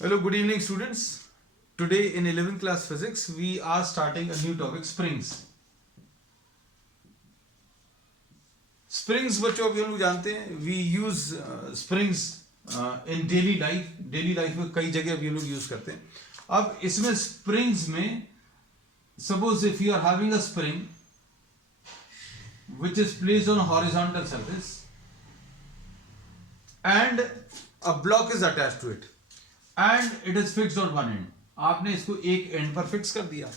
Hello, good evening, students. Today in 11th class physics, we are starting a new topic, springs. Springs बच्चों अभी हम लोग जानते हैं, we use springs in daily life. Daily life में कई जगह अभी हम लोग यूज करते हैं. अब इसमें springs में, suppose if you are having a spring which is placed on a horizontal surface and a block is attached to it. And it is fixed on one and. आपने इसको एक एंड पर fix कर दिया.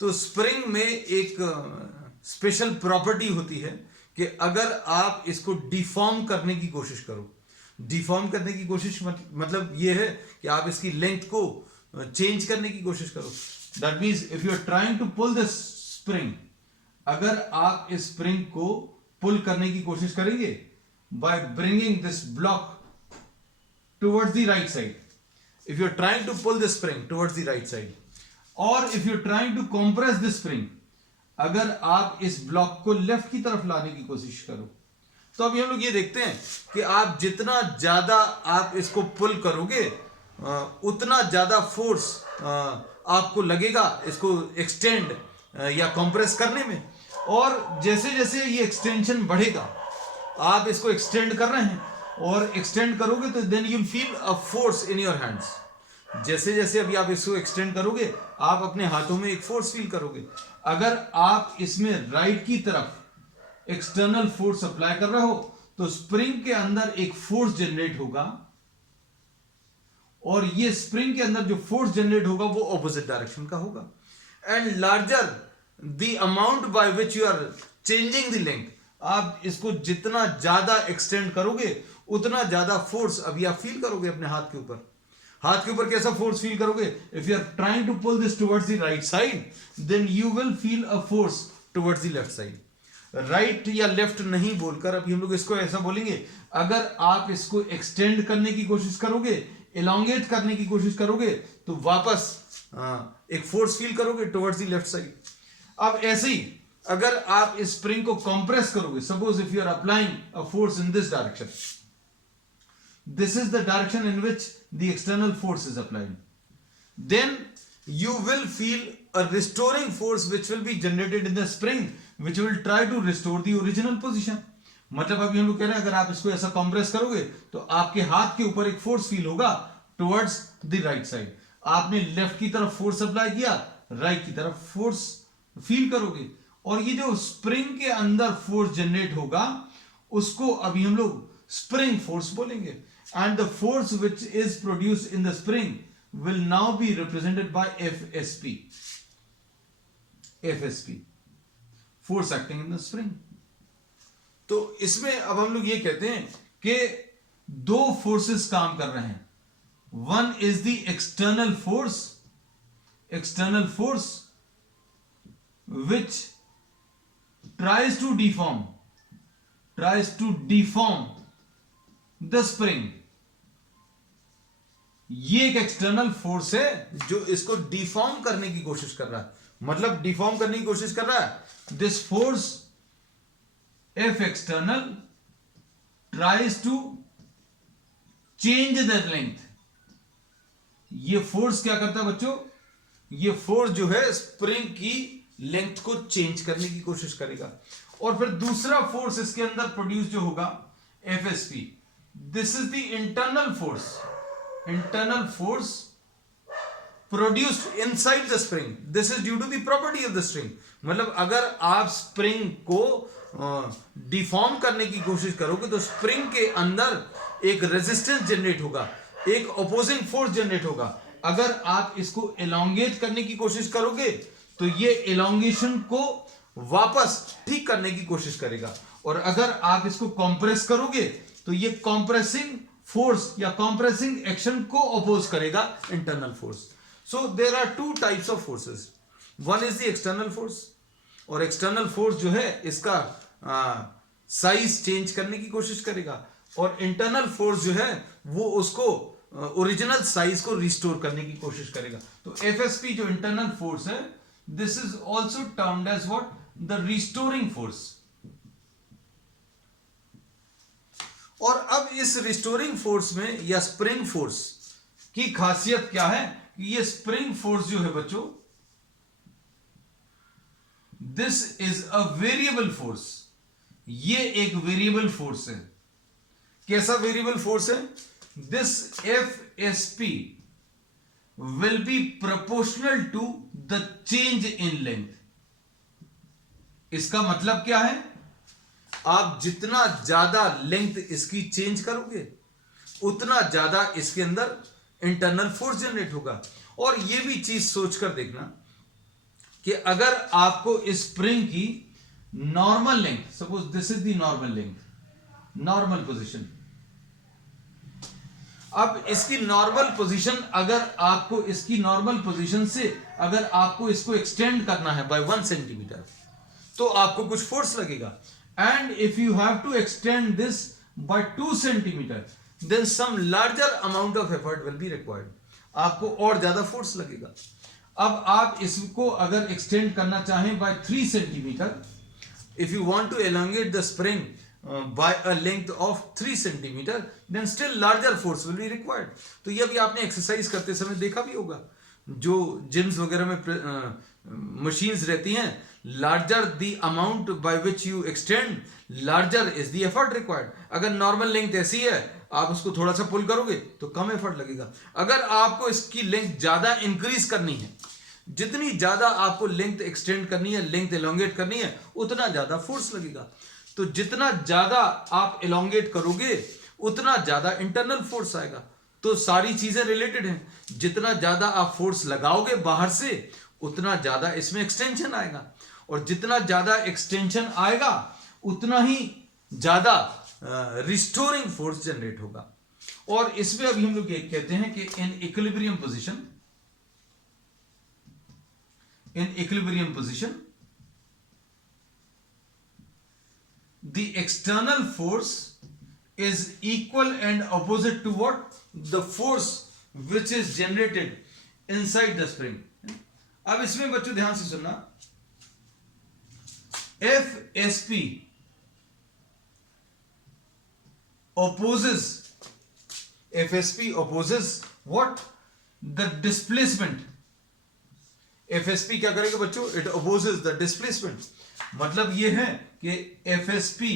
तो spring में एक special property होती है कि अगर आप इसको डिफॉर्म करने की कोशिश करो, डिफॉर्म करने की कोशिश मतलब ये है कि आप इसकी लेंथ को चेंज करने की कोशिश करो. That means if you are trying to pull this spring, अगर आप इस स्प्रिंग को पुल करने की कोशिश करेंगे by bringing this block towards the right side, if you're trying to pull the spring towards the right side, or if you're trying to compress the spring, अगर आप इस ब्लॉक को लेफ्ट की तरफ लाने की कोशिश करो, तो अभी हम लोग ये देखते हैं कि आप जितना ज्यादा आप इसको पुल करोगे उतना ज्यादा फोर्स आपको लगेगा इसको एक्सटेंड या कंप्रेस करने में. और जैसे जैसे ये एक्सटेंशन बढ़ेगा, आप इसको एक्सटेंड कर रहे हैं और एक्सटेंड करोगे तो then you feel a force in your hands. जैसे जैसे अभी आप इसको एक्सटेंड करोगे, आप अपने हाथों में एक फोर्स फील करोगे. अगर आप इसमें राइट की तरफ एक्सटर्नल फोर्स अप्लाई कर रहे हो तो स्प्रिंग के अंदर एक फोर्स जनरेट होगा, और ये स्प्रिंग के अंदर जो फोर्स जनरेट होगा वो ऑपोजिट डायरेक्शन का होगा. And larger the amount by which you are changing the length, आप इसको जितना ज्यादा एक्सटेंड करोगे उतना ज्यादा फोर्स अभी आप फील करोगे अपने हाथ के ऊपर. हाथ के ऊपर कैसा फोर्स फील करोगे? If you are trying to pull this towards the right side, then you will feel a force towards the left side. Right या लेफ्ट नहीं बोलकर अभी हम लोग इसको ऐसा बोलेंगे, अगर आप इसको एक्सटेंड करने की कोशिश करोगे, एलोंगेट करने की कोशिश करोगे, तो वापस एक फोर्स फील करोगे टुवर्ड्स द लेफ्ट साइड. अब ऐसे ही अगर आप इस स्प्रिंग को कंप्रेस करोगे, suppose if you are applying a force in this direction, this is the direction in which the external force is applied, then you will feel a restoring force which will be generated in the spring which will try to restore the original position. मतलब अभी हम लोग कह रहे हैं अगर आप इसको ऐसा कंप्रेस करोगे तो आपके हाथ के ऊपर एक फोर्स फील होगा टुवर्ड्स द राइट साइड. आपने लेफ्ट की तरफ फोर्स अप्लाई किया, राइट की तरफ फोर्स फील करोगे, और ये जो स्प्रिंग के अंदर फोर्स जनरेट होगा उसको अभी हम लोग स्प्रिंग फोर्स बोलेंगे. And the force which is produced in the spring will now be represented by FSP. FSP, force acting in the spring. तो इसमें अब हम लोग ये कहते हैं कि दो फोर्सेस काम कर रहे हैं. One is the external force which tries to deform the spring. ये एक एक्सटर्नल फोर्स है जो इसको डिफॉर्म करने की कोशिश कर रहा है. मतलब डिफॉर्म करने की कोशिश कर रहा है. This force F external tries to change the length. ये फोर्स क्या करता है बच्चों? ये फोर्स जो है स्प्रिंग की लेंथ को चेंज करने की कोशिश करेगा. और फिर दूसरा फोर्स इसके अंदर प्रोड्यूस जो होगा, FSP, this is the internal force produced inside the spring. This is due to the property of the string. मतलब अगर आप स्प्रिंग को डिफॉर्म करने की कोशिश करोगे तो स्प्रिंग के अंदर एक रेजिस्टेंस जनरेट होगा, एक अपोजिंग फोर्स जनरेट होगा. अगर आप इसको एलोंगेट करने की कोशिश करोगे तो ये एलोंगेशन को वापस ठीक करने की कोशिश करेगा, और अगर आप इसको कंप्रेस करोगे तो ये कंप्रेसिंग फोर्स या कंप्रेसिंग एक्शन को अपोज करेगा internal force. So there are two types of forces. One is the external force, और एक्सटर्नल फोर्स जो है इसका साइज चेंज करने की कोशिश करेगा, और इंटरनल फोर्स जो है वो उसको ओरिजिनल साइज को रिस्टोर करने की कोशिश करेगा. तो एफएसपी जो इंटरनल फोर्स है, this is also termed as what? The restoring force. और अब इस रिस्टोरिंग फोर्स में या स्प्रिंग फोर्स की खासियत क्या है कि ये स्प्रिंग फोर्स जो है बच्चों, this is a variable force, ये एक वेरिएबल फोर्स है। कैसा वेरिएबल फोर्स है? This F S P will be proportional to the change in length. इसका मतलब क्या है? आप जितना ज्यादा लेंथ इसकी चेंज करोगे उतना ज्यादा इसके अंदर इंटरनल फोर्स जनरेट होगा। और यह भी चीज सोचकर देखना कि अगर आपको इस स्प्रिंग की normal length, suppose this is the normal length, normal position, अब इसकी नॉर्मल पोजीशन, अगर आपको इसकी नॉर्मल पोजीशन से अगर आपको इसको एक्सटेंड करना है बाय 1 सेंटीमीटर तो आपको कुछ फोर्स लगेगा। And if you have to extend this by 2 centimetre then some larger amount of effort will be required, आपको और ज्यादा फोर्स लगेगा। अब आप इसको अगर एक्सटेंड करना चाहें by 3 centimetre, if you want to elongate the spring by a length of 3 centimeter then still larger force will be required। तो ये भी आपने एक्सरसाइज करते समय देखा भी होगा, जो जिम्स वगैरह में मशीन्स रहती हैं, larger the amount by which you extend larger is the effort required। अगर नॉर्मल लेंथ ऐसी है आप उसको थोड़ा सा पुल करोगे तो कम एफर्ट लगेगा। अगर आपको इसकी लेंथ ज्यादा इंक्रीज करनी है, जितनी ज्यादा आपको लेंथ एक्सटेंड करनी है, लेंथ एलोंगेट करनी है, उतना ज्यादा फोर्स लगेगा। तो जितना ज्यादा आप एलोंगेट करोगे उतना ज्यादा इंटरनल फोर्स आएगा। तो सारी चीजें रिलेटेड हैं, जितना ज्यादा आप फोर्स लगाओगे बाहर से उतना ज्यादा इसमें एक्सटेंशन आएगा, और जितना ज्यादा एक्सटेंशन आएगा उतना ही ज्यादा रिस्टोरिंग फोर्स जनरेट होगा। और इसमें अभी हम लोग ये कहते हैं कि in equilibrium position, in equilibrium position the external force is equal and opposite to what? The force which is generated inside the spring। अब इसमें बच्चों ध्यान से सुनना, FSP opposes what? The displacement। FSP क्या करेगा बच्चों? It opposes the displacement. मतलब ये है कि FSP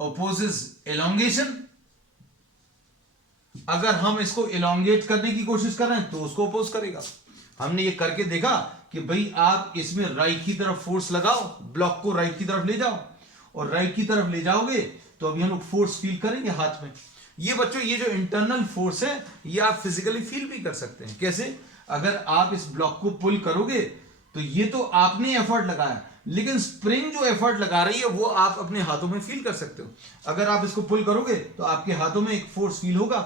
opposes elongation। अगर हम इसको elongate करने की कोशिश कर रहे हैं तो उसको अपोज करेगा। हमने ये करके देखा कि भाई आप इसमें राइट की तरफ फोर्स लगाओ, ब्लॉक को राइट की तरफ ले जाओ, और राइट की तरफ ले जाओगे तो अभी हम लोग फोर्स फील करेंगे हाथ में। ये बच्चों ये जो इंटरनल फोर्स है ये आप फिजिकली फील भी कर सकते हैं। कैसे? अगर आप इस ब्लॉक को पुल करोगे तो ये तो आपने एफर्ट लगाया, लेकिन स्प्रिंग जो एफर्ट लगा रही है वो आप अपने हाथों में फील कर सकते हो। अगर आप इसको पुल करोगे तो आपके हाथों में एक फोर्स फील होगा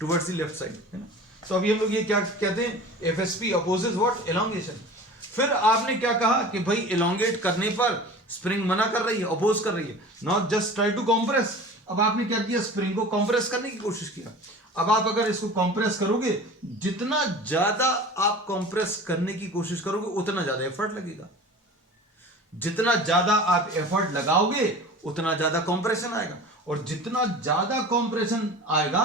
टुवर्ड्स द लेफ्ट साइड, है ना। तो अभी हम लोग ये क्या कहते हैं? FSP opposes what? एलोंगेशन। फिर आपने क्या कहा कि भाई एलोंगेट करने पर स्प्रिंग मना कर रही है, अपोज कर रही है, not just try to compress. अब आपने क्या किया? स्प्रिंग को कंप्रेस करने की कोशिश किया। अब आप अगर इसको कंप्रेस करोगे, जितना ज्यादा आप कंप्रेस करने की कोशिश करोगे उतना ज्यादा एफर्ट लगेगा। जितना ज्यादा आप एफर्ट लगाओगे उतना ज्यादा कंप्रेशन आएगा, और जितना ज्यादा कंप्रेशन आएगा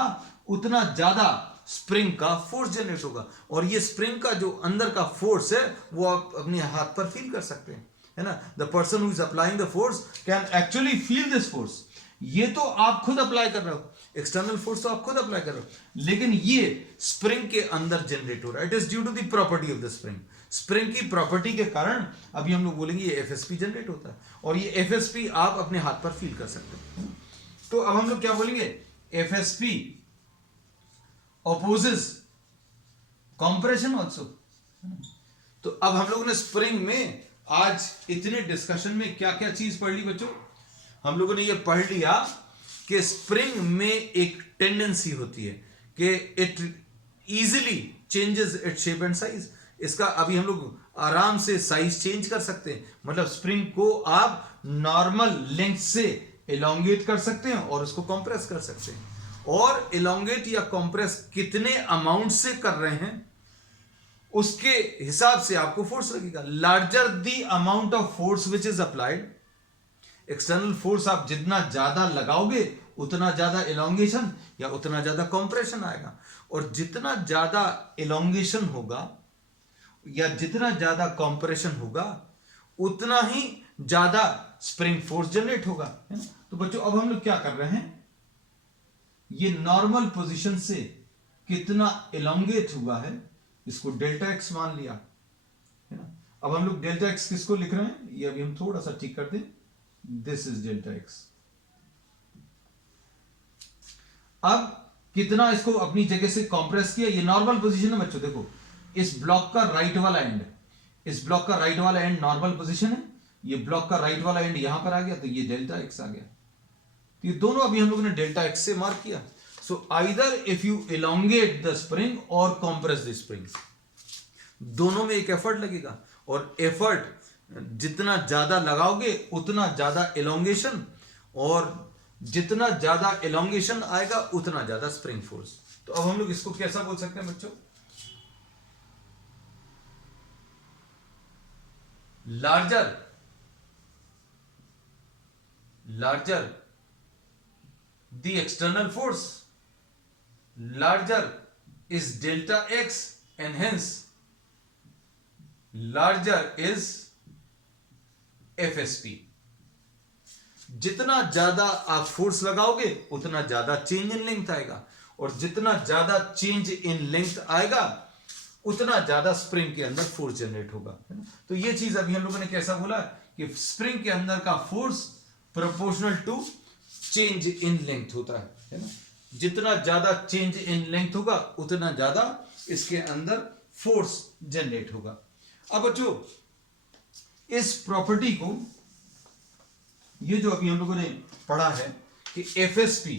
उतना ज्यादा स्प्रिंग का फोर्स जनरेट होगा। और ये स्प्रिंग का जो अंदर का फोर्स है वो आप अपने हाथ पर फील कर सकते हैं, है ना। The person who is applying the force can actually feel this force. ये तो आप खुद अप्लाई कर रहे हो, एक्सटर्नल फोर्स तो आप खुद अप्लाई कर रहे हो, लेकिन ये स्प्रिंग के अंदर जनरेट हो रहा है। It is due to the property of the spring. Spring की प्रॉपर्टी के कारण अभी हम लोग बोलेंगे ये FSP जनरेट होता है, और ये FSP आप अपने हाथ पर फील कर सकते हो। तो अब हम लोग क्या बोलेंगे? FSP opposes compression also। तो अब हम लोगों ने स्प्रिंग में आज इतने डिस्कशन में क्या क्या चीज पढ़ ली बच्चों? हम लोगों ने ये पढ़ लिया कि स्प्रिंग में एक टेंडेंसी होती है कि it easily changes its shape and size. इसका अभी हम लोग आराम से साइज चेंज कर सकते हैं। मतलब स्प्रिंग को आप नॉर्मल लेंथ से एलोंगेट कर सकते हैं और उसको कंप्रेस कर सकते हैं। और एलोंगेट या कंप्रेस कितने अमाउंट से कर रहे हैं उसके हिसाब से आपको फोर्स लगेगा। Larger the amount of force which is applied, external force आप जितना ज्यादा लगाओगे उतना ज्यादा एलोंगेशन या उतना ज्यादा कॉम्प्रेशन आएगा, और जितना ज्यादा एलोंगेशन होगा या जितना ज्यादा कॉम्प्रेशन होगा उतना ही ज्यादा स्प्रिंग फोर्स जनरेट होगा, है ना। तो बच्चों अब हम लोग क्या कर रहे हैं, ये नॉर्मल पोजीशन से कितना एलोंगेट हुआ है इसको डेल्टा एक्स मान लिया, है ना। अब हम लोग डेल्टा एक्स किसको लिख रहे हैं, ये अभी हम थोड़ा सा ठीक कर दें, दिस इज डेल्टा एक्स। अब कितना इसको अपनी जगह से कंप्रेस किया, ये नॉर्मल पोजीशन है बच्चों। देखो इस ब्लॉक का राइट वाला एंड, इस ब्लॉक का राइट वाला एंड नॉर्मल पोजीशन है, ये ब्लॉक का राइट वाला एंड यहां पर आ गया, तो ये डेल्टा एक्स आ गया। तो ये दोनों अभी हम लोगों ने डेल्टा एक्स से मार्क किया। So either if you elongate the spring और कंप्रेस द स्प्रिंग, दोनों में एक एफर्ट लगेगा, और एफर्ट जितना ज्यादा लगाओगे उतना ज्यादा एलोंगेशन, और जितना ज्यादा एलोंगेशन आएगा उतना ज्यादा स्प्रिंग फोर्स। तो अब हम लोग इसको कैसा बोल सकते हैं बच्चों, larger the external force, larger is delta x, and hence larger is FSP। जितना ज्यादा आप फोर्स लगाओगे उतना ज्यादा चेंज इन लेंथ आएगा, और जितना ज्यादा चेंज इन लेंथ आएगा उतना ज्यादा स्प्रिंग के अंदर फोर्स जनरेट होगा। तो ये चीज अभी हम लोगों ने कैसा बोला कि स्प्रिंग के अंदर का force proportional to change in length होता है ना। जितना ज्यादा चेंज इन लेंथ होगा उतना ज्यादा इसके अंदर फोर्स जनरेट होगा। अब बच्चों इस प्रॉपर्टी को, ये जो अभी हम लोगों ने पढ़ा है कि FSP,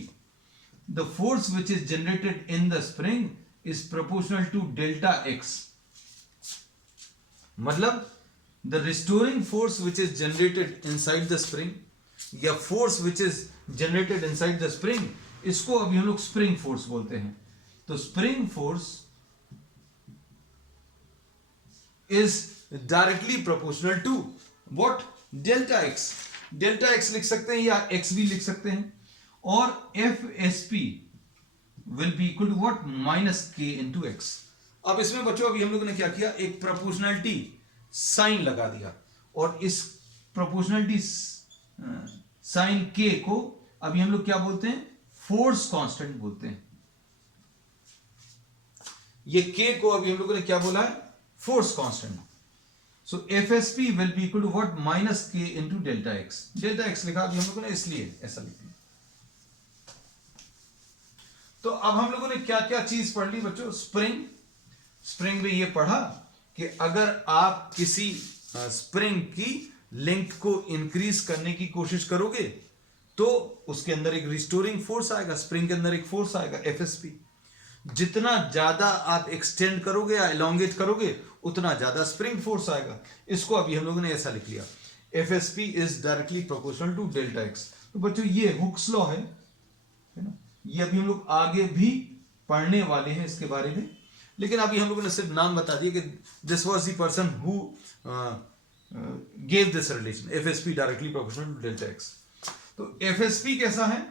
the force which is generated in the spring is proportional to delta x, मतलब the restoring force which is generated inside the spring या force which is generated inside the spring, इसको अभी हम लोग स्प्रिंग फोर्स बोलते हैं। तो spring force is directly proportional to what, delta x। delta x लिख सकते हैं या x भी लिख सकते हैं, और FSP will be equal to what, minus k into x। अब इसमें बच्चों अभी हम लोगों ने क्या किया, एक प्रोपोर्शनलिटी साइन लगा दिया, और इस प्रोपोर्शनलिटी साइन k को अभी हम लोग क्या बोलते हैं, फोर्स कांस्टेंट बोलते हैं। ये k को अभी हम लोगों ने क्या बोला है, force constant. So FSP will be equal to what, minus k into delta x। Delta x लिखा अभी हम लोगों ने इसलिए ऐसा लिखा। तो अब हम लोगों ने क्या क्या चीज पढ़ ली बच्चों, स्प्रिंग में ये पढ़ा कि अगर आप किसी स्प्रिंग की लेंथ को इंक्रीज करने की कोशिश करोगे तो उसके अंदर एक रिस्टोरिंग फोर्स आएगा, स्प्रिंग के अंदर एक फोर्स आएगा FSP। जितना ज्यादा आप एक्सटेंड करोगे या एलोंगेट करोगे उतना ज्यादा स्प्रिंग फोर्स आएगा। इसको अभी हम लोगों ने ऐसा लिख लिया, FSP is directly proportional to delta x. तो बच्चों ये हुक्स लॉ है ना, ये अभी हम लोग आगे भी पढ़ने वाले हैं इसके बारे में, लेकिन अभी हम लोगों ने सिर्फ नाम बता दिया कि this was the person who gave this relation, FSP directly proportional to delta x. तो FSP कैसा है,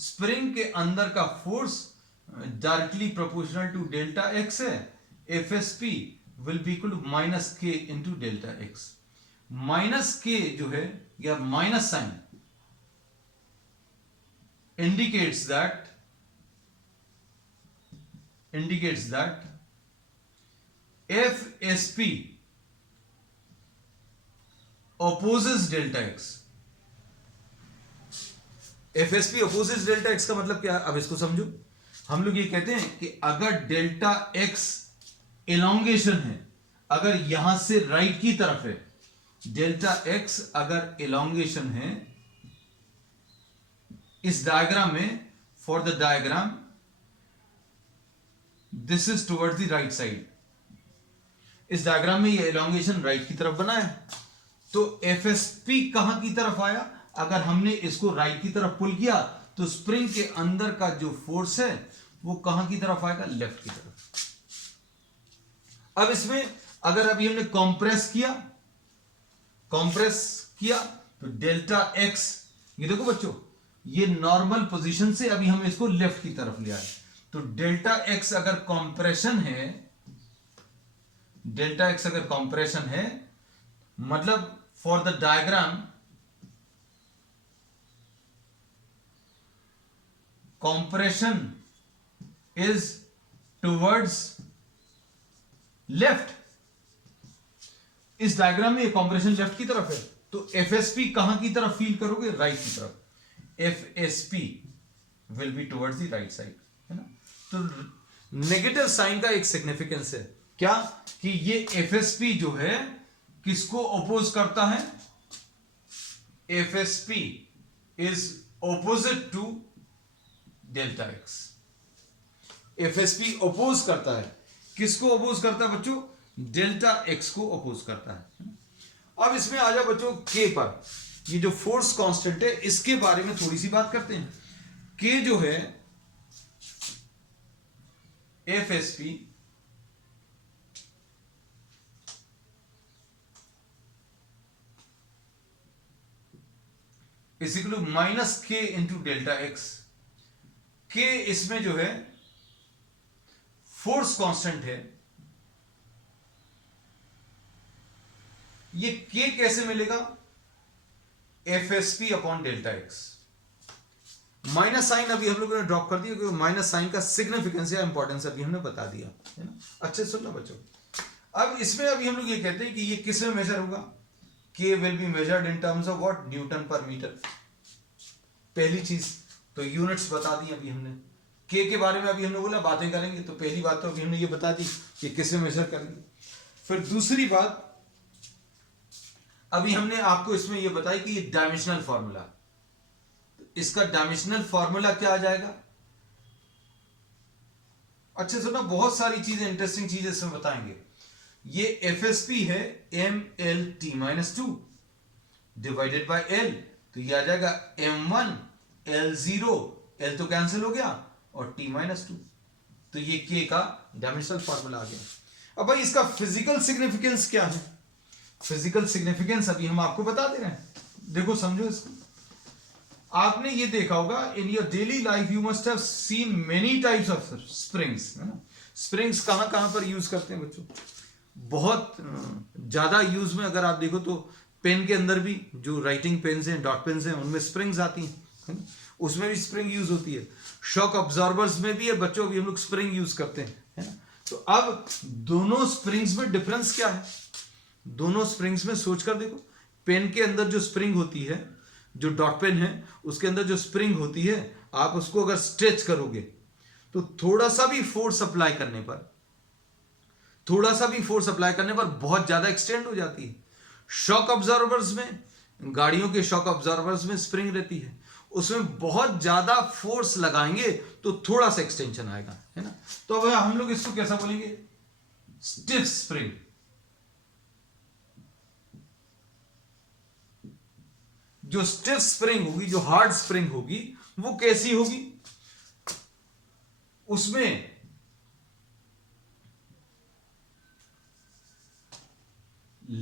स्प्रिंग के अंदर का force directly proportional to delta x है। FSP will be equal to minus k into delta x. Minus k जो है या minus sign indicates that FSP opposes delta x। FSP opposes delta x का मतलब क्या है, अब इसको समझो। हम लोग ये कहते हैं कि अगर डेल्टा x एलोंगेशन है, अगर यहां से राइट की तरफ है, डेल्टा x अगर एलोंगेशन है इस डायग्राम में, for the diagram this is towards the right side, इस डायग्राम में ये एलोंगेशन राइट की तरफ बना है, तो FSP कहां की तरफ आया, अगर हमने इसको राइट की तरफ पुल किया तो स्प्रिंग के अंदर का जो फोर्स है वो कहां की तरफ आएगा, लेफ्ट की तरफ। अब इसमें अगर अभी हमने कंप्रेस किया तो डेल्टा एक्स, ये देखो बच्चों, ये नॉर्मल पोजीशन से अभी हम इसको लेफ्ट की तरफ ले आए, तो डेल्टा एक्स अगर कॉम्प्रेशन है, डेल्टा एक्स अगर कॉम्प्रेशन है, मतलब for the diagram compression is towards left, इस डायग्राम में कॉम्प्रेशन लेफ्ट की तरफ है, तो एफएसपी कहां की तरफ फील करोगे? राइट की तरफ। FSP will be towards the right side, है ना। तो नेगेटिव साइन का एक सिग्निफिकेंस है क्या, कि ये एफएसपी जो है किसको अपोज करता है? FSP is opposite to delta x. FSP oppose करता है, किसको अपोज करता है बच्चों? डेल्टा एक्स को अपोज करता है। अब इसमें आ जाओ बच्चों के पर, ये जो फोर्स कांस्टेंट है इसके बारे में थोड़ी सी बात करते हैं। के जो है F S P is equal to minus k into delta x. K इसमें जो है फोर्स कांस्टेंट है, ये के कैसे मिलेगा? F S P upon delta x. Minus sign अभी हम लोगों ने ड्रॉप कर दिया क्योंकि माइनस साइन का सिग्निफिकेंस या इंपॉर्टेंस अभी हमने बता दिया, है ना। अच्छे सुनना बच्चों, अब इसमें अभी हम लोग ये कहते हैं कि ये किस में मेजर होगा? के will be measured in terms of what? Newton पर मीटर। पहली चीज तो यूनिट्स बता दी अभी हमने। के बारे में अभी हमने बोला बातें करेंगे, तो पहली बात तो अभी हमने ये बता दी कि किस में मेजर करेंगे। फिर दूसरी बात अभी हमने आपको इसमें यह बताई कि ये डायमेंशनल फॉर्मूला, इसका डायमेंशनल फॉर्मूला क्या आ जाएगा? अच्छे सुनो, बहुत सारी चीजें, इंटरेस्टिंग चीजें इसमें बताएंगे। ये एफ एस पी है M L T minus two divided by L, तो ये आ जाएगा m1 l0, l तो कैंसिल हो गया, और t माइनस टू, तो ये k का डायमेंशनल फॉर्मूला आ गया। अब भाई इसका फिजिकल सिग्निफिकेंस क्या है? फिजिकल सिग्निफिकेंस अभी हम आपको बता दे रहे हैं, देखो समझो इसको। आपने ये देखा होगा in your daily life you must have seen many types of springs, है ना। स्प्रिंग्स कहां कहां पर यूज करते हैं बच्चों? बहुत ज्यादा यूज में अगर आप देखो तो पेन के अंदर भी जो राइटिंग पेन्स हैं, डॉट पेन्स हैं, उनमें स्प्रिंग्स आती हैं, है ना? उसमें भी स्प्रिंग यूज होती है। शॉक ऑब्जॉर्बर्स में भी है बच्चों, अभी हम लोग स्प्रिंग यूज करते हैं, है ना। तो अब दोनों स्प्रिंग्स में डिफरेंस क्या है? दोनों स्प्रिंग्स में सोचकर देखो, पेन के अंदर जो स्प्रिंग होती है, जो डॉट पेन है उसके अंदर जो स्प्रिंग होती है, आप उसको अगर स्ट्रेच करोगे तो थोड़ा सा भी फोर्स अप्लाई करने पर, थोड़ा सा भी फोर्स अप्लाई करने पर बहुत ज्यादा एक्सटेंड हो जाती है। शॉक ऑब्जर्वर्स में, गाड़ियों के शॉक ऑब्जर्वर्स में स्प्रिंग रहती है, उसमें बहुत ज्यादा फोर्स लगाएंगे तो थोड़ा सा एक्सटेंशन आएगा, है ना। तो अब हम लोग इसको कैसा बोलेंगे? Stiff spring. जो स्टिफ स्प्रिंग होगी, जो हार्ड स्प्रिंग होगी, वो कैसी होगी? उसमें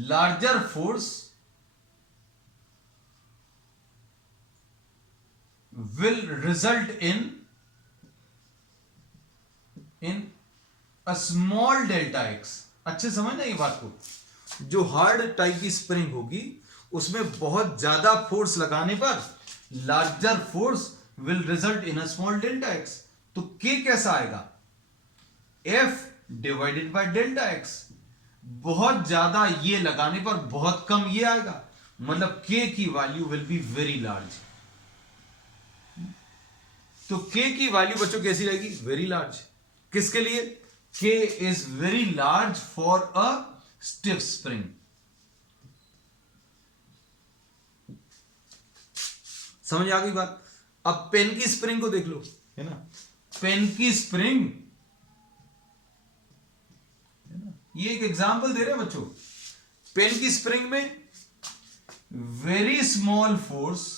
larger force will result in a small delta x। अच्छे समझना ये बात को। जो हार्ड टाइप की स्प्रिंग होगी उसमें बहुत ज्यादा फोर्स लगाने पर larger force will result in a small delta x. तो k कैसा आएगा? f divided by delta x। बहुत ज्यादा ये लगाने पर बहुत कम ये आएगा, मतलब k की value will be very large. तो k की वैल्यू बच्चों कैसी रहेगी? Very large. किसके लिए? k is very large for a stiff spring. समझ आ गई बात? अब पेन की स्प्रिंग को देख लो, है ना। पेन की स्प्रिंग, है ना, ये एक एग्जांपल दे रहे हैं बच्चों। पेन की स्प्रिंग में very small force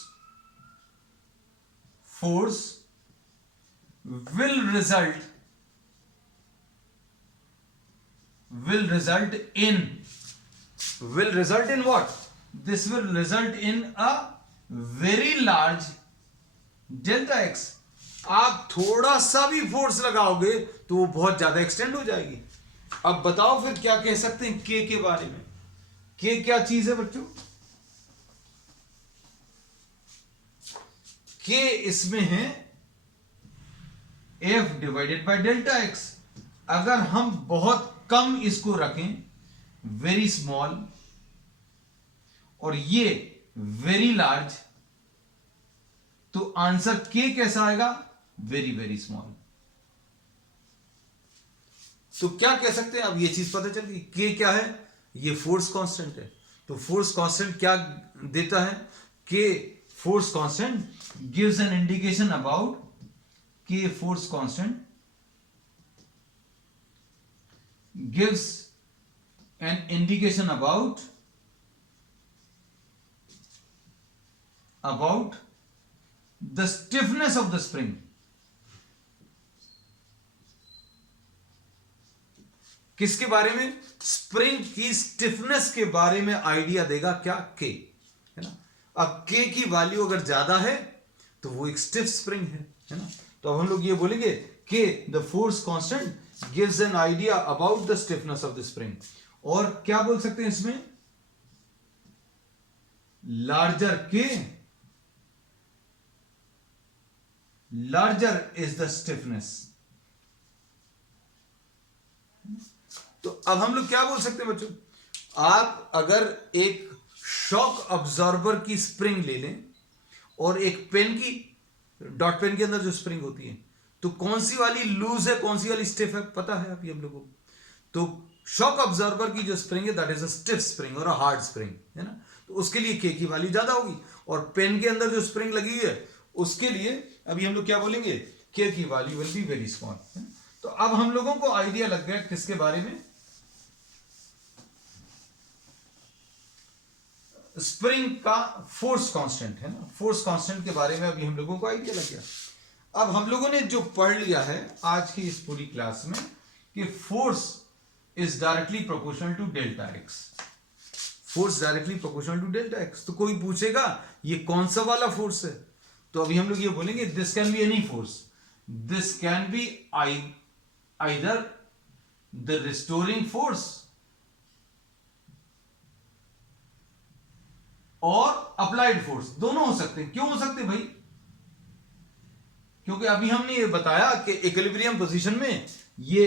will result in what? This will result in a very large delta x. आप थोड़ा सा भी फोर्स लगाओगे तो वो बहुत ज्यादा एक्सटेंड हो जाएगी। अब बताओ फिर क्या कह सकते हैं के बारे में। के क्या चीज है बच्चों? के इसमें है F divided by delta x. अगर हम बहुत कम इसको रखें, वेरी स्मॉल, और ये वेरी लार्ज, तो आंसर के कैसा आएगा? Very very small. तो क्या कह सकते हैं? अब ये चीज पता चल गई। के क्या है? ये फोर्स कांस्टेंट है। तो फोर्स कांस्टेंट क्या देता है? K force constant gives an indication about, K force constant gives an indication about the stiffness of the spring. किसके बारे में? स्प्रिंग की स्टिफनेस के बारे में आइडिया देगा क्या? के, है ना। अब के की वैल्यू अगर ज्यादा है तो वो एक स्टिफ स्प्रिंग है ना। तो अब हम लोग ये बोलेंगे के the force constant gives an idea about the stiffness of the spring। और क्या बोल सकते हैं इसमें? larger K, larger is the stiffness। तो अब हम लोग क्या बोल सकते हैं बच्चों? आप अगर एक शॉक अब्जॉर्बर की स्प्रिंग ले लें और एक पेन की, डॉट पेन के अंदर जो स्प्रिंग होती है, तो कौन सी वाली लूज है, कौन सी वाली स्टिफ है, पता है आप हम लोगों को? तो शॉक ऑब्जर्वर की जो स्प्रिंग है that is a stiff spring और अ हार्ड स्प्रिंग, है ना। तो उसके लिए के की वैल्यू ज्यादा होगी। और पेन के अंदर जो स्प्रिंग लगी हुई है उसके लिए अभी हम लोग क्या बोलेंगे? के की value will be very small. तो अब हम लोगों को आइडिया लग गया किसके बारे में? स्प्रिंग का फोर्स कांस्टेंट, है ना। फोर्स कांस्टेंट के बारे में अभी हम लोगों को आइडिया लग गया। अब हम लोगों ने जो पढ़ लिया है आज की इस पूरी क्लास में कि force is directly proportional to delta x. Force directly proportional to delta x. तो कोई पूछेगा ये कौन सा वाला फोर्स है, तो अभी हम लोग ये बोलेंगे this can be any force. This can be either the restoring force और अप्लाइड फोर्स। दोनों हो सकते हैं। क्यों हो सकते भाई? क्योंकि अभी हमने ये बताया कि इक्विलिब्रियम पोजीशन में ये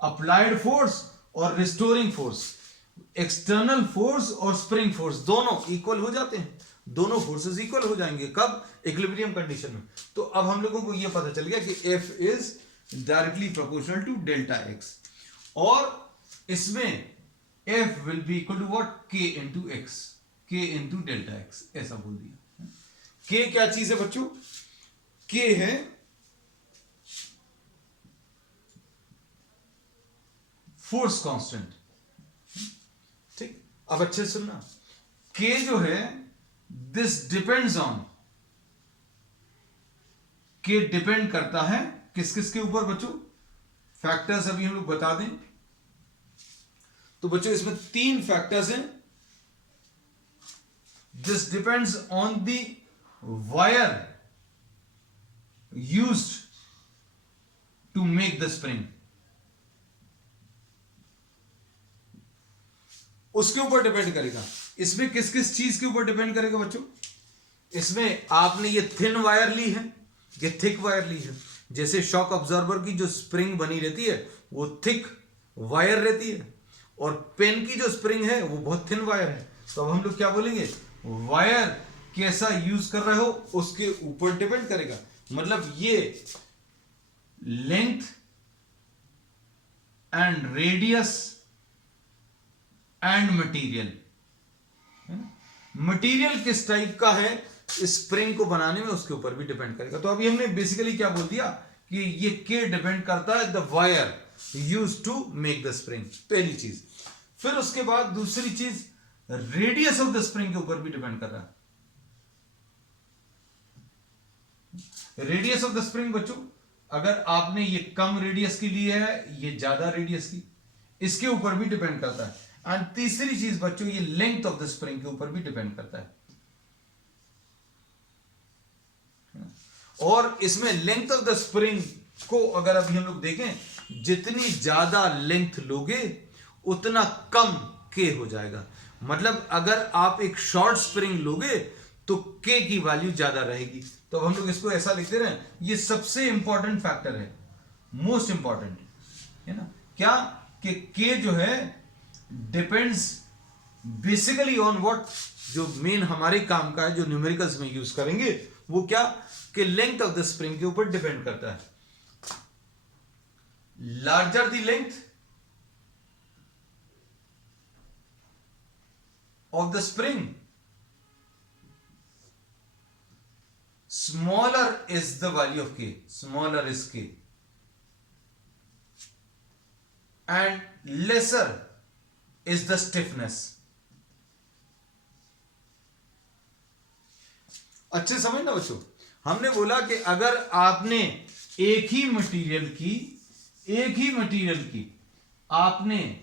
अप्लाइड फोर्स और रिस्टोरिंग फोर्स, एक्सटर्नल फोर्स और स्प्रिंग फोर्स दोनों इक्वल हो जाते हैं। दोनों फोर्सेस इक्वल हो जाएंगे कब? इक्विलिब्रियम कंडीशन में। तो अब हम लोगों को ये पता चल गया कि F is directly proportional to delta x, और इसमें F will be equal to what? K into x, K into delta x, ऐसा बोल दिया। K क्या चीज है बच्चों? K है फोर्स कांस्टेंट। ठीक, अब अच्छे से सुनना। K जो है this depends on, K depend करता है किस किस के ऊपर बच्चों? फैक्टर्स अभी हम लोग बता दें तो बच्चों इसमें 3 फैक्टर्स हैं। This depends on the wire used to make the spring। उसके ऊपर डिपेंड करेगा। इसमें किस किस चीज के ऊपर डिपेंड करेगा बच्चों? इसमें आपने ये थिन वायर ली है, ये थिक वायर ली है। जैसे शॉक ऑब्जर्वर की जो स्प्रिंग बनी रहती है वो थिक वायर रहती है, और पेन की जो स्प्रिंग है वो बहुत थिन वायर है। तो अब हम लोग क्या बोलेंगे? वायर कैसा यूज कर रहे हो उसके ऊपर डिपेंड करेगा। मतलब ये length and radius and material, material किस टाइप का है स्प्रिंग को बनाने में उसके ऊपर भी डिपेंड करेगा। तो अभी हमने बेसिकली क्या बोल दिया कि ये के डिपेंड करता है the wire use to make the spring, पहली चीज। फिर उसके बाद दूसरी चीज रेडियस ऑफ द स्प्रिंग के ऊपर भी डिपेंड कर रहा है। रेडियस ऑफ द स्प्रिंग बच्चों, अगर आपने ये कम रेडियस की ली है, ये ज्यादा रेडियस की, इसके ऊपर भी डिपेंड करता है। एंड तीसरी चीज बच्चों, ये लेंथ ऑफ द स्प्रिंग के ऊपर भी डिपेंड करता है। और इसमें लेंथ ऑफ द स्प्रिंग को अगर अभी हम लोग देखें, जितनी ज्यादा लेंथ लोगे उतना कम के हो जाएगा। मतलब अगर आप एक शॉर्ट स्प्रिंग लोगे तो के की वैल्यू ज्यादा रहेगी। तो हम लोग इसको ऐसा लिखते रहे, ये सबसे इंपॉर्टेंट फैक्टर है, मोस्ट इंपॉर्टेंट है ना। क्या कि के जो है डिपेंड्स बेसिकली ऑन व्हाट, जो मेन हमारे काम का है, जो न्यूमेरिकल्स में यूज करेंगे, वो क्या कि लेंथ ऑफ द स्प्रिंग के ऊपर डिपेंड करता है। Larger the length of the spring, smaller is the value of k, smaller is k, and lesser is the stiffness. अच्छे समझना बच्चों, हमने बोला कि अगर आपने एक ही मटेरियल की आपने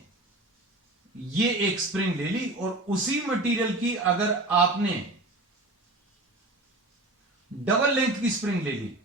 ये एक स्प्रिंग ले ली, और उसी मटेरियल की अगर आपने डबल लेंथ की स्प्रिंग ले ली,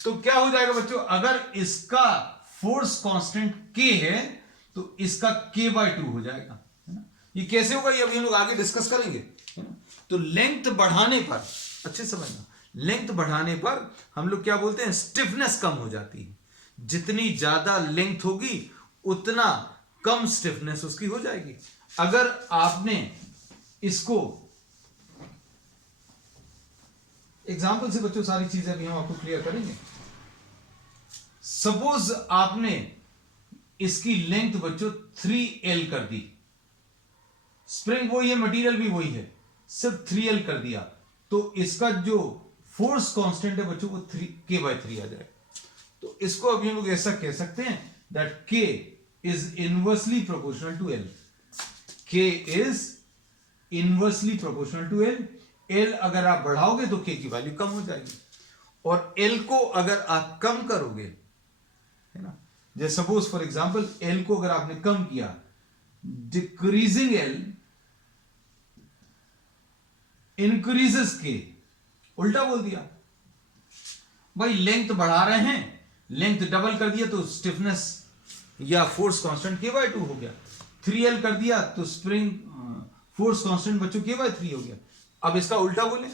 तो क्या हो जाएगा बच्चों, अगर इसका फोर्स कांस्टेंट के है तो इसका k बाय 2 हो जाएगा, है ना। ये कैसे होगा, ये अभी हम लोग आगे डिस्कस करेंगे, है ना। तो लेंथ बढ़ाने पर, अच्छे समझना, लेंथ बढ़ाने पर हम लोग क्या बोलते हैं, स्टिफनेस कम हो जाती है। जितनी ज्यादा लेंथ होगी उतना कम स्टिफनेस उसकी हो जाएगी। अगर आपने इसको एग्जांपल से बच्चों सारी चीजें अभी हम आपको क्लियर करेंगे। सपोज आपने इसकी लेंथ बच्चों 3L कर दी, स्प्रिंग वही है, मटेरियल भी वही है, सिर्फ 3L कर दिया, तो इसका जो फोर्स कांस्टेंट है बच्चों वो k बाय 3 आ जाएगा। तो इसको अभी हम लोग ऐसा कह सकते हैं that k is inversely proportional to L. K is inversely proportional to L. L अगर आप बढ़ाओगे तो K की वैल्यू कम हो जाएगी, और L को अगर आप कम करोगे, है ना, जैसे सपोज फॉर एग्जांपल L को अगर आपने कम किया, डिक्रीजिंग L इंक्रीजेस K, उल्टा बोल दिया भाई, लेंथ बढ़ा रहे हैं, लेंथ डबल कर दिया तो स्टिफनेस या फोर्स कांस्टेंट k बाय 2 हो गया, 3L कर दिया तो स्प्रिंग फोर्स कांस्टेंट बच्चों k बाय 3 हो गया। अब इसका उल्टा बोले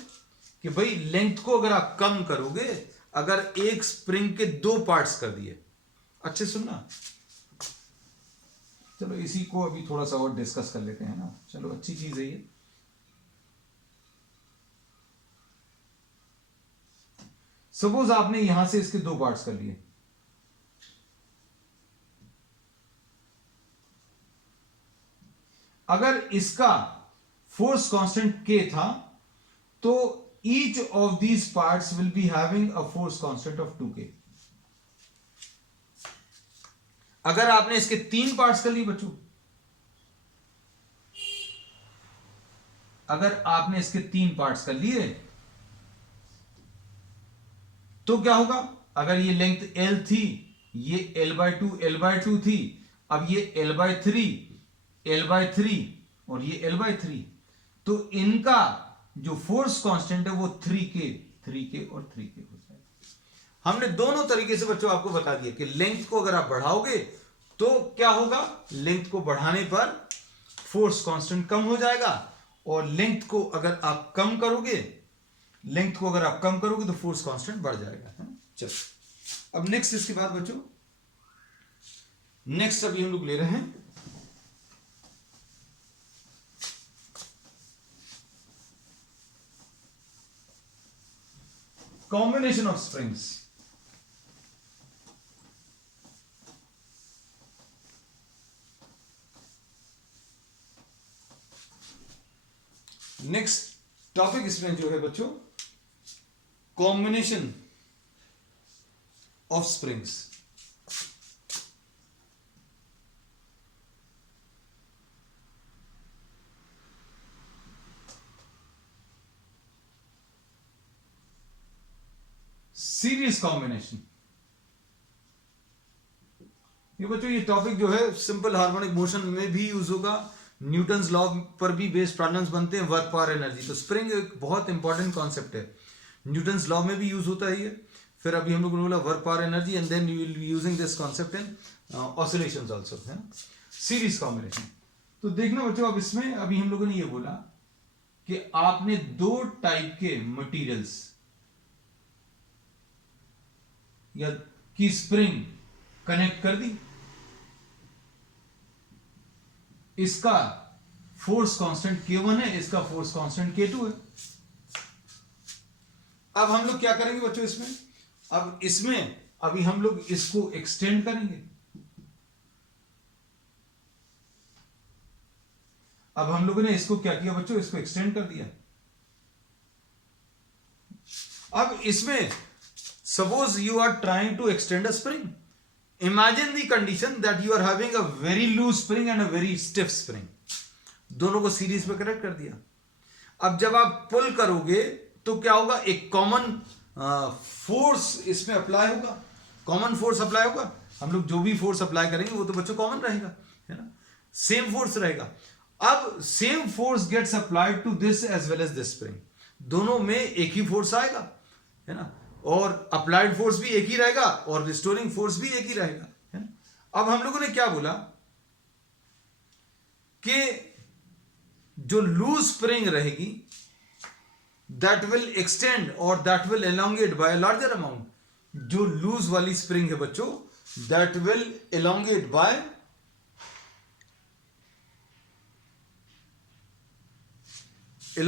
कि भाई लेंथ को अगर आप कम करोगे, अगर एक स्प्रिंग के 2 पार्ट्स कर दिए, अच्छे सुनना, चलो इसी को अभी थोड़ा सा और डिस्कस कर लेते हैं ना, चलो अच्छी चीज है ये। सपोज आपने यहां से इसके 2 पार्ट्स कर लिए, अगर इसका फोर्स कांस्टेंट k था तो each of these parts will be having a force constant of 2k। अगर आपने इसके 3 पार्ट्स कर लिए बच्चों, अगर आपने इसके 3 पार्ट्स कर लिए तो क्या होगा, अगर ये लेंथ L थी, ये L बाय 2 थी, अब ये L बाय 3 और ये L बाय 3, तो इनका जो फोर्स कांस्टेंट है वो 3k और 3k हो जाएगा। हमने दोनों तरीके से बच्चों आपको बता दिया कि लेंथ को अगर आप बढ़ाओगे तो क्या होगा, लेंथ को बढ़ाने पर फोर्स कांस्टेंट कम हो जाएगा, और लेंथ को अगर आप कम करोगे तो फोर्स कांस्टेंट बढ़ जाएगा, है ना। चलो अब नेक्स्ट इसके बाद बच्चों, नेक्स्ट अभी हम लोग ले रहे हैं combination of springs. Next topic इसमें जो है बच्चों, combination of springs. Series combination, ये बच्चों ये टॉपिक जो है सिंपल हार्मोनिक मोशन में भी यूज होगा, न्यूटन्स लॉ पर भी बेस्ड प्रॉब्लम्स बनते हैं, वर्क पावर एनर्जी। तो स्प्रिंग एक बहुत इंपॉर्टेंट कॉन्सेप्ट है, न्यूटन्स लॉ में भी यूज होता है ये। फिर अभी हम लोग ने बोला work power energy, and then you will be using this concept in oscillations also, है ना, सीरीज कॉम्बिनेशन। तो देखना बच्चों, अब इसमें अभी हम लोगों ने ये बोला कि आपने दो टाइप के मटेरियल्स या की स्प्रिंग कनेक्ट कर दी, इसका फोर्स कांस्टेंट K1 है, इसका फोर्स कांस्टेंट K2 है। अब हम लोग क्या करेंगे बच्चों इसमें, अब इसमें अभी हम लोग इसको एक्सटेंड करेंगे। अब हम लोगों ने इसको क्या किया बच्चों, इसको एक्सटेंड कर दिया। अब इसमें suppose you are trying to extend a spring, imagine the condition that you are having a very loose spring and a very stiff spring, दोनों को सीरीज में कनेक्ट कर दिया। अब जब आप पुल करोगे तो क्या होगा, एक कॉमन फोर्स इसमें अप्लाई होगा, कॉमन फोर्स अप्लाई होगा। हम लोग जो भी फोर्स अप्लाई करेंगे वो तो बच्चों कॉमन रहेगा, है ना, सेम फोर्स रहेगा। अब same force gets applied to this as well as this spring, दोनों में एक ही फोर्स आएगा, है ना, और अप्लाइड फोर्स भी एक ही रहेगा और रिस्टोरिंग फोर्स भी एक ही रहेगा, है ना। अब हम लोगों ने क्या बोला कि जो लूज स्प्रिंग रहेगी दैट विल एक्सटेंड और that will elongate by larger amount, जो लूज वाली स्प्रिंग है बच्चों that will elongate by a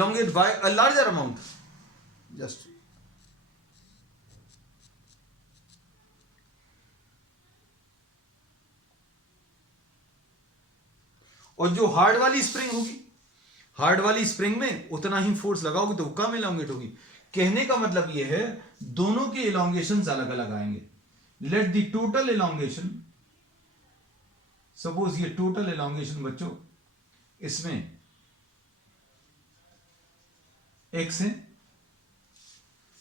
larger amount, just और जो हार्ड वाली स्प्रिंग होगी, हार्ड वाली स्प्रिंग में उतना ही फोर्स लगाओगे तो कम एलोंगेट होगी। कहने का मतलब यह है दोनों के एलोंगेशन अलग अलग आएंगे। Let the total elongation, suppose ये टोटल एलोंगेशन बच्चों इसमें x है,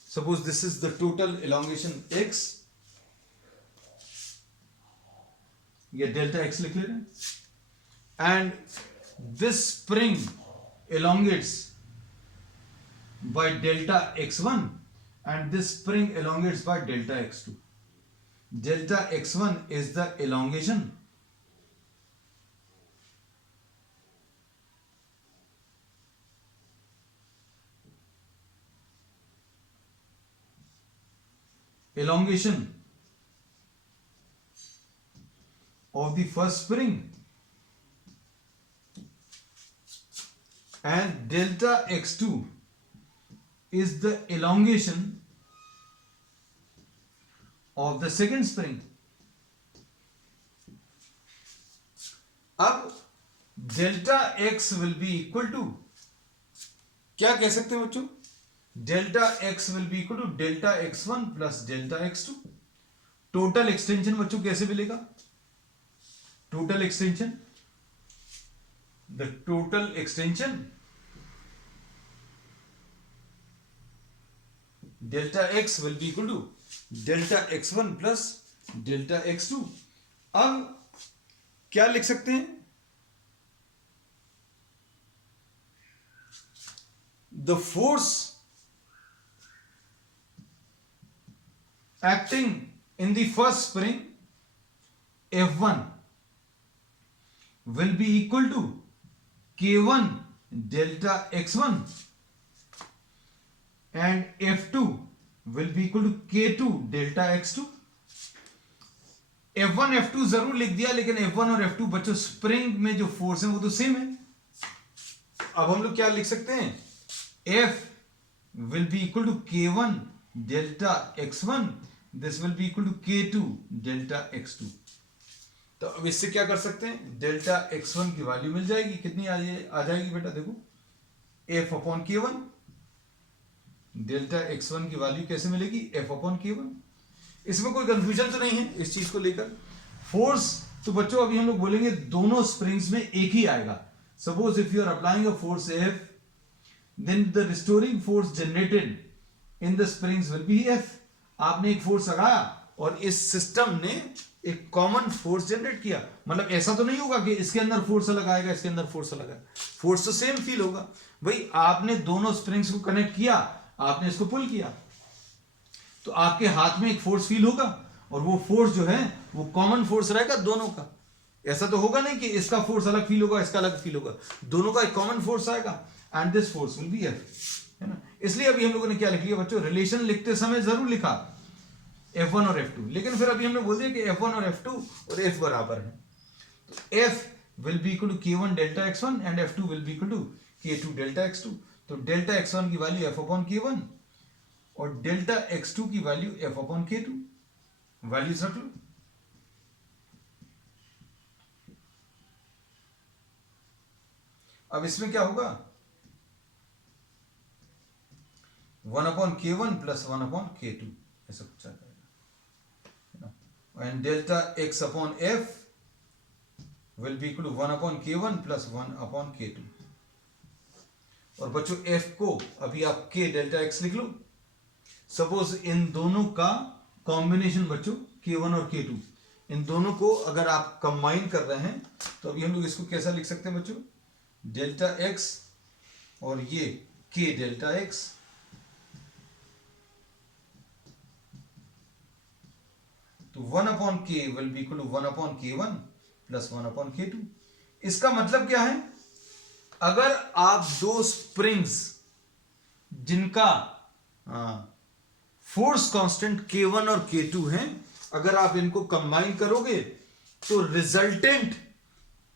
suppose this is the total elongation x, ये डेल्टा x लिख ले रहे हैं, and this spring elongates by delta x1 and this spring elongates by delta x2. Delta x1 is the elongation of the first spring, and delta x2 is the elongation of the second spring. अब delta x will be equal to, क्या कह सकते हैं बच्चों, delta x will be equal to delta x1 plus delta x2। Total extension बच्चों कैसे मिलेगा, total extension, the total extension delta x will be equal to delta x1 plus delta x2। अब क्या लिख सकते हैं, the force acting in the first spring F1 will be equal to K1 delta x1 and F2 will be equal to K2 delta x2। F1 F2 जरूर लिख दिया, लेकिन F1 और F2 बच्चों स्प्रिंग में जो फोर्स है वो तो सेम है। अब हम लोग क्या लिख सकते हैं, F will be equal to K1 delta x1, this will be equal to K2 delta x2। तो अब इससे क्या कर सकते हैं, डेल्टा x1 की वैल्यू मिल जाएगी, कितनी आ जाएगी बेटा, देखो F upon K1, delta x1 की वैल्यू कैसे मिलेगी, F अपॉन K1। इसमें कोई कंफ्यूजन तो नहीं है इस चीज को लेकर। फोर्स तो बच्चों अभी हम लोग बोलेंगे दोनों स्प्रिंग्स में एक ही आएगा। Suppose if you are applying a force F, then the restoring force generated in the springs will be F। आपने एक फोर्स लगाया और इस सिस्टम ने एक कॉमन फोर्स जनरेट किया। मतलब ऐसा तो नहीं होगा कि इसके अंदर फोर्स अलग आएगा, इसके अंदर फोर्स अलग आएगा, फोर्स तो सेम फील होगा। भाई आपने दोनों स्प्रिंग्स को कनेक्ट किया, आपने इसको पुल किया, तो आपके हाथ में एक फोर्स फील होगा, और वो फोर्स जो है वो कॉमन फोर्स रहेगा दोनों का। ऐसा तो होगा नहीं कि इसका फोर्स अलग फील होगा, इसका अलग फील होगा, दोनों का एक कॉमन फोर्स आएगा, and this force will be F, है ना। इसलिए अभी हम लोगों ने क्या लिख लिया बच्चों, रिलेशन लिखते समय जरूर लिखा F1 और F2, लेकिन फिर अभी हमने बोल दिया कि F1 और F2 और F बराबर है, तो F will be equal to K1 delta X1 and F2 will be equal to K2 delta X2। तो डेल्टा X1 की वैल्यू F अपॉन K1 और डेल्टा X2 की value F upon K2, values रख लो। अब इसमें क्या होगा, 1 upon K1 plus 1 upon K2 ऐसा कुछ आ जाएगा, and delta x upon f will be equal to 1 upon k1 plus 1 upon k2। और बच्चों f को अभी आप k डेल्टा x लिख लो। सपोज इन दोनों का कॉम्बिनेशन बच्चों k1 और k2, इन दोनों को अगर आप कंबाइन कर रहे हैं तो अभी हम लोग इसको कैसा लिख सकते हैं बच्चों, डेल्टा x और ये k डेल्टा x, तो 1 upon k will be equal to 1 upon k1 plus 1 upon k2। इसका मतलब क्या है, अगर आप दो स्प्रिंग्स जिनका फोर्स कांस्टेंट k1 और k2 हैं, अगर आप इनको कंबाइन करोगे तो रिजल्टेंट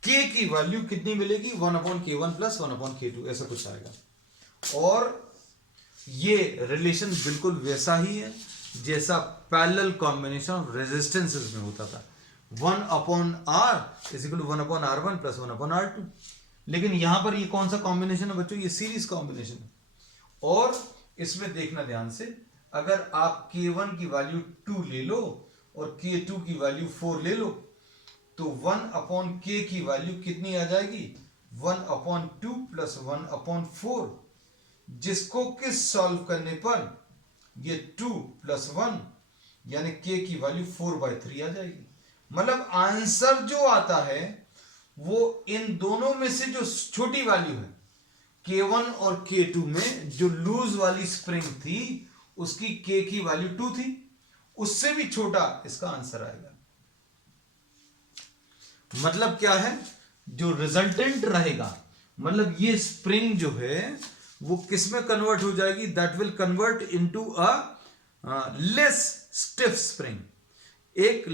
k की वैल्यू कितनी मिलेगी, 1 upon k1 plus 1 upon k2 ऐसा कुछ आएगा। और ये रिलेशन बिल्कुल वैसा ही है जैसा पैरेलल कॉम्बिनेशन ऑफ रेजिस्टेंसेस में होता था, 1 upon r is equal to 1 upon r1 plus 1 upon r2। लेकिन यहां पर ये कौन सा कॉम्बिनेशन है बच्चों, ये सीरीज कॉम्बिनेशन है। और इसमें देखना ध्यान से, अगर आप k1 की वैल्यू 2 ले लो और k2 की वैल्यू 4 ले लो, तो 1 अपॉन k की वैल्यू कितनी आ जाएगी, 1 अपॉन 2 प्लस 1 अपॉन 4, जिसको किस सॉल्व करने पर ये 2 प्लस 1 यानी k की वैल्यू 4/3 आ जाएगी। मतलब आंसर जो आता है वो इन दोनों में से जो छोटी वैल्यू है k1 और k2 में, जो लूज वाली स्प्रिंग थी उसकी k की वैल्यू 2 थी, उससे भी छोटा इसका आंसर आएगा। मतलब क्या है, जो रिजल्टेंट रहेगा, मतलब ये स्प्रिंग जो है वो किस में कन्वर्ट हो जाएगी, that will convert into a less stiff spring. एक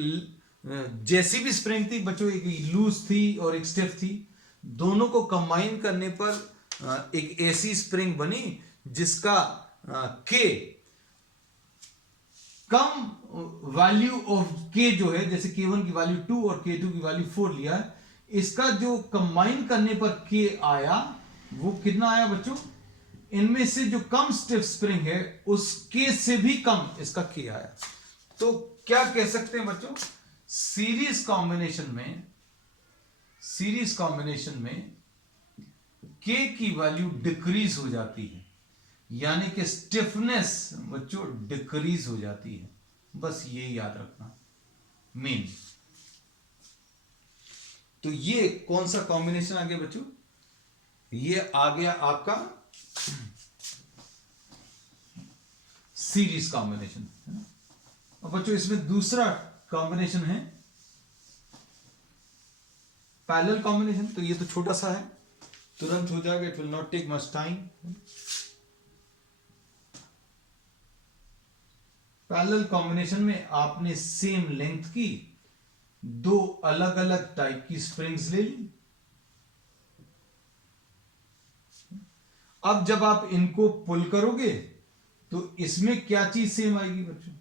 जैसी भी स्प्रिंग थी बच्चों, एक लूज थी और एक स्टिफ थी, दोनों को कंबाइन करने पर एक ऐसी स्प्रिंग बनी जिसका के कम वैल्यू ऑफ के जो है, जैसे k1 की वैल्यू 2 और k2 की वैल्यू 4 लिया है, इसका जो कंबाइन करने पर के आया वो कितना आया बच्चों, इनमें से जो कम स्टिफ स्प्रिंग है उसके से भी कम इसका के आया। तो क्या कह सकते हैं बच्चों, सीरीज कॉम्बिनेशन में के की वैल्यू डिक्रीज हो जाती है, यानी कि स्टिफनेस बच्चों डिक्रीज हो जाती है। बस ये याद रखना मेन। तो ये कौन सा कॉम्बिनेशन आ गया बच्चों, ये आ गया आपका सीरीज कॉम्बिनेशन, है ना। और बच्चों इसमें दूसरा कॉम्बिनेशन है पैरेलल कॉम्बिनेशन, तो ये तो छोटा सा है, तुरंत हो जाएगा, it will not take much time. Parallel combination में आपने सेम लेंथ की दो अलग अलग टाइप की स्प्रिंग्स ले ली। अब जब आप इनको पुल करोगे तो इसमें क्या चीज सेम आएगी बच्चों,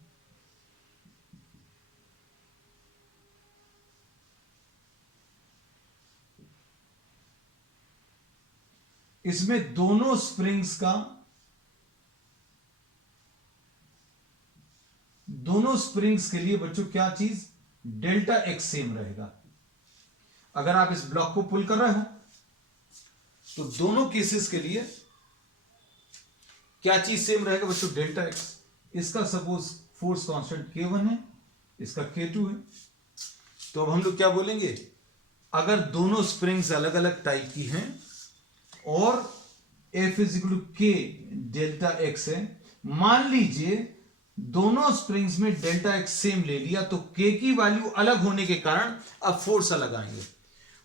इसमें दोनों स्प्रिंग्स के लिए बच्चों क्या चीज, डेल्टा एक्स सेम रहेगा। अगर आप इस ब्लॉक को पुल कर रहे हो तो दोनों केसेस के लिए क्या चीज सेम रहेगा बच्चों, डेल्टा एक्स। इसका सपोज फोर्स कांस्टेंट K1 है, इसका K2 है, तो अब हम लोग क्या बोलेंगे, अगर दोनों स्प्रिंग्स अलग अलग टाइप की हैं और F इज इक्वल टू के डेल्टा एक्स है, मान लीजिए दोनों स्प्रिंग्स में डेल्टा एक्स सेम ले लिया, तो के की वैल्यू अलग होने के कारण अब फोर्स अलग आएंगे,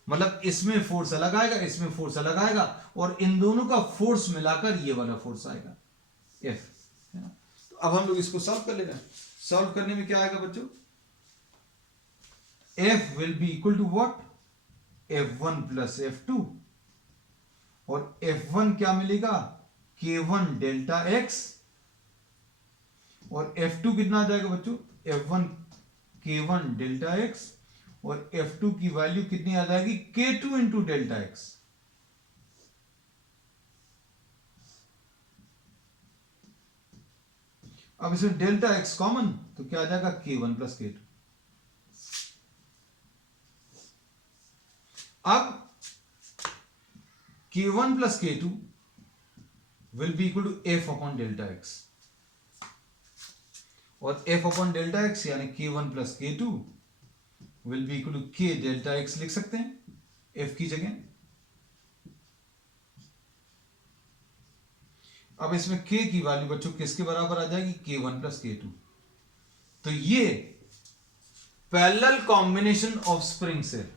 मतलब इसमें फोर्स अलग आएगा, इसमें फोर्स अलग आएगा, और इन दोनों का फोर्स मिलाकर ये वाला फोर्स आएगा F, है ना। तो अब हम लोग इसको सॉल्व कर लेंगे। सॉल्व करने में क्या आएगा बच्चों, F will be equal to what, F1 plus F2, और F1 क्या मिलेगा, K1 डेल्टा एक्स, और F2 कितना आ जाएगा बच्चों, F1 K1 डेल्टा एक्स, और F2 की वैल्यू कितनी आ जाएगी, K2 इंटू डेल्टा एक्स। अब इसमें डेल्टा एक्स कॉमन, तो क्या आ जाएगा, K1 प्लस K2। अब K1 plus K2 will be equal to F upon delta x, और F अपॉन डेल्टा एक्स यानी K1 plus K2 will be equal to K delta x लिख सकते हैं F की जगह। अब इसमें K की वैल्यू बच्चों किसके बराबर आ जाएगी, K1 प्लस K2। तो ये पैरेलल कॉम्बिनेशन ऑफ स्प्रिंग्स है,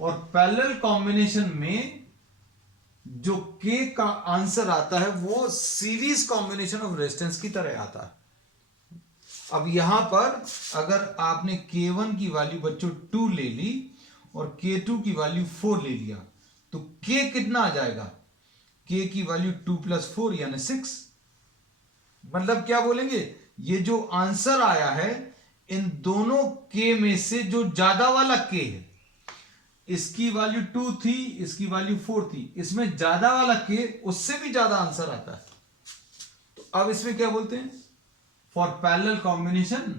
और पैरेलल कॉम्बिनेशन में जो K का आंसर आता है वो सीरीज कॉम्बिनेशन ऑफ रेजिस्टेंस की तरह आता है। अब यहां पर अगर आपने K1 की वैल्यू बच्चों 2 ले ली और K2 की वैल्यू 4 ले लिया, तो K कितना आ जाएगा, K की वैल्यू 2 प्लस 4 यानी 6। मतलब क्या बोलेंगे, ये जो आंसर आया है इन दोनों K में से जो ज्यादा वाला K है, इसकी वैल्यू 2 थी, इसकी वैल्यू 4 थी, इसमें ज्यादा वाला K उससे भी ज्यादा आंसर आता है। तो अब इसमें क्या बोलते हैं, for parallel combination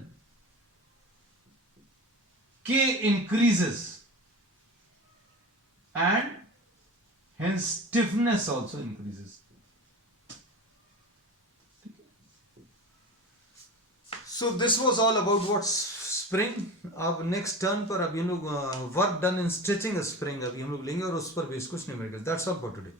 K increases and hence stiffness also increases। So this was all about what spring। अब नेक्स्ट टर्न पर अभी हम लोग work done in stretching spring अभी हम लोग लेंगे और उस पर बेस कुछ numerical. That's all for today.